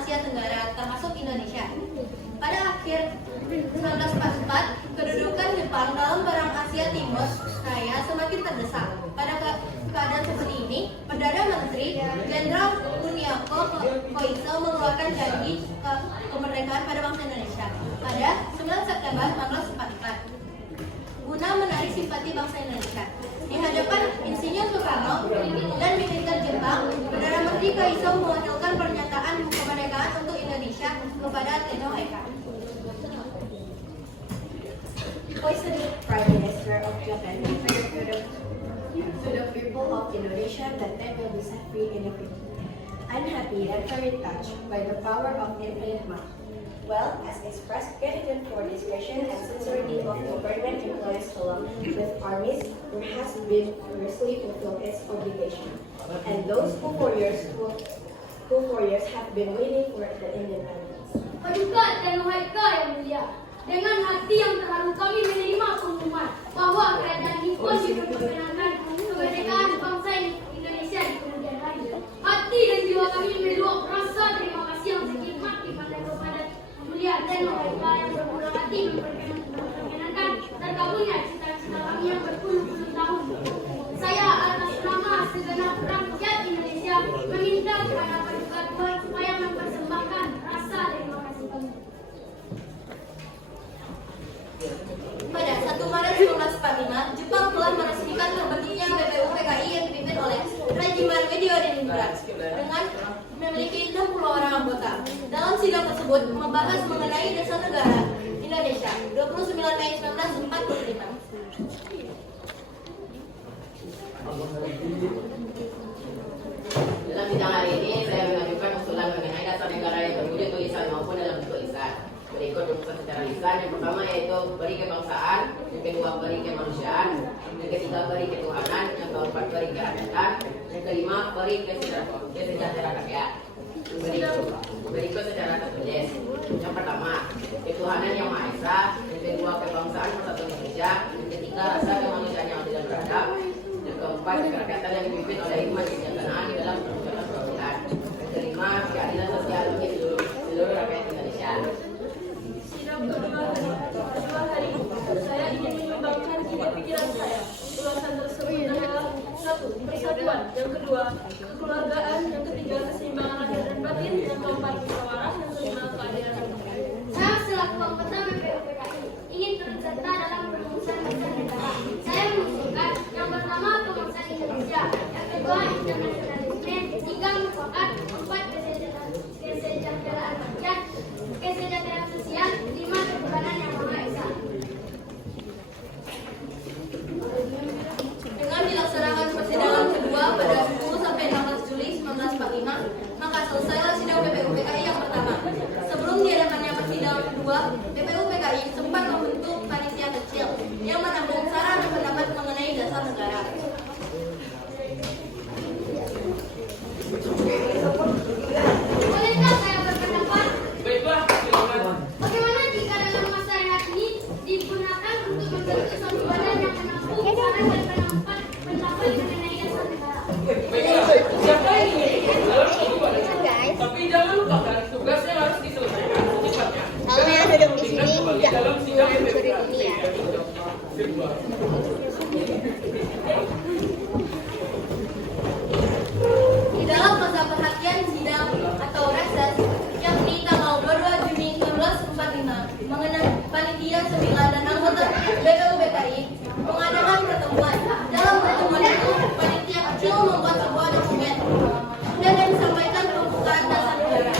Asia Tenggara, termasuk Indonesia. Pada akhir 1944, kedudukan Jepang dalam perang Asia Timur Raya semakin terdesak. Pada keadaan seperti ini, Perdana Menteri Jenderal Kuniako Koiso mengeluarkan janji kemerdekaan pada bangsa Indonesia pada 9 September 1944 guna menarik simpati bangsa Indonesia. Di hadapan Insinyur Soekarno dan militer Jepang, Perdana Menteri Koiso mewakilkan pernyataan kemerdekaan untuk Indonesia kepada Tenno Heika. Koiso, Prime Minister of Japan, declared to the people of Indonesia that they will be set free in a week. I'm happy and very touched by the power of infinite mind. Well, as expressed gratitude for discretion and sincerity of government employees along with armies, there has been fiercely fulfilled its obligation. And those who for years have been waiting for the independence. Paduka Tenno Heika yang mulia, dengan hati yang terharu kami menerima pengumuman bahwa kerajaan Nippon diperkenankan kemerdekaan bangsa Indonesia di kemudian hari. Hati dan jiwa kami meluap rasa terima kasih yang sekimat kepada mulia Tenno Heika yang bermurah hati memperkenankan terkabulnya cita-cita kami yang berpuluh-puluh tahun. Saya atas nama segenap rakyat Indonesia meminta kepada Paduka Tuhan supaya mempersembahkan rasa terima kasih kami. Pada 1 Maret 1945, Jepang telah meresmikan terbentuknya BPU PKI yang dipimpin oleh Haji Marwedio Diningrat dengan memiliki 60 orang anggota. Dalam sidang tersebut membahas mengenai dasar negara Indonesia 29 Mei 1945. Dalam sidang hari ini, saya mengajukan usulan mengenai dasar negara yang terwujud tulisan maupun dalam bentuk lisan. Berikut rumuskan secara lisan. Yang pertama yaitu beri kebangsaan, yang kedua beri kemanusiaan, yang ketiga beri ketuhanan, yang keempat beri kerakyatan, yang kelima beri kesejahteraan rakyat. Berikut secara tertulis. Yang pertama, ketuhanan yang Maha Esa, yang kedua kebangsaan persatuan Indonesia, yang ketiga rasa kemanusiaan yang adil dan beradab, yang keempat kerakyatan yang dipimpin oleh hikmat kesejahteraan di dalam perbuatan perwakilan, yang kelima keadilan sosial bagi seluruh rakyat Indonesia. Kedua hari saya ingin menyumbangkan ide pikiran saya. Ulasan tersebut adalah 1. Persatuan, yang kedua kekeluargaan, yang ketiga keseimbangan lahir dan batin, yang keempat musyawarah, yang kelima keadilan sosial. Saya selaku anggota BPU PKI ingin turut serta dalam perumusan dasar negara. Saya mengusulkan yang pertama kebangsaan Indonesia, yang kedua internasionalisme, tiga mufakat, empat kesejahteraan rakyat, kesejahteraan sosial, lima ketuhanan yang Maha Esa. Dengan dilaksanakan persidangan kedua pada 10 sampai 16 Juli 1945, maka selesailah sidang BPU PKI yang pertama. Sebelum diadakannya persidangan kedua, BPU PKI sempat membentuk panitia kecil yang menampung saran dan pendapat mengenai dasar negara. Bolehkah saya berpendapat? Baiklah, silakan. Bagaimana jika dalam masyarakat ini digunakan untuk membentuk suatu badan yang menampung saran dan pendapat mengenai dasar negara? Baiklah, siapa yang ingin dalam kehidupan? Tapi jangan lupakan tugasnya harus diselesaikan secepatnya. Kalau yang duduk di sini nggak dalam sidang sudut ini ya. Di dalam masa perhatian sidang atau reses, yakni tanggal 22 Juni 1945, mengenai panitia 9 dan anggota BPU PKI mengadakan pertemuan. Dalam pertemuan itu, panitia kecil membuat sebuah dokumen dan yang disampaikan pembukaan dasar negara.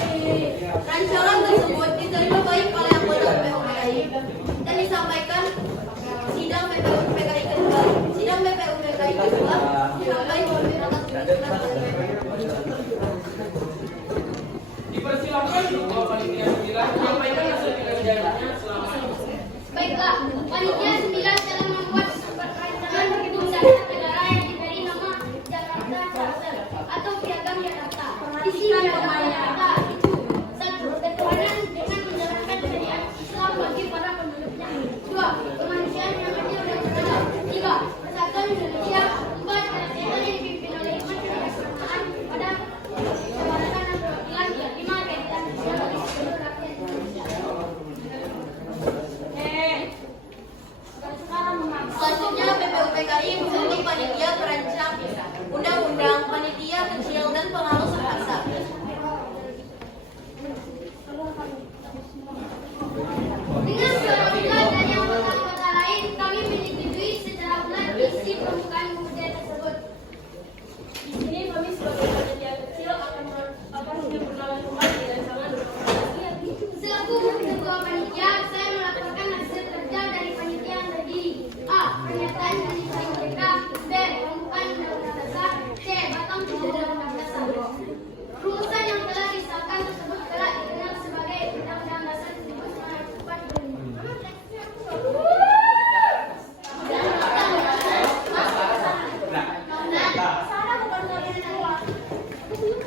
Rancangan tersebut diterima baik oleh anggota BPU PKI dan disampaikan sidang BPU PKI kedua. Sidang BPU PKI kedua sampai Dipersilakan ketua panitia 9 menyampaikan hasil kinerjanya selama ini. Baiklah, panitia 9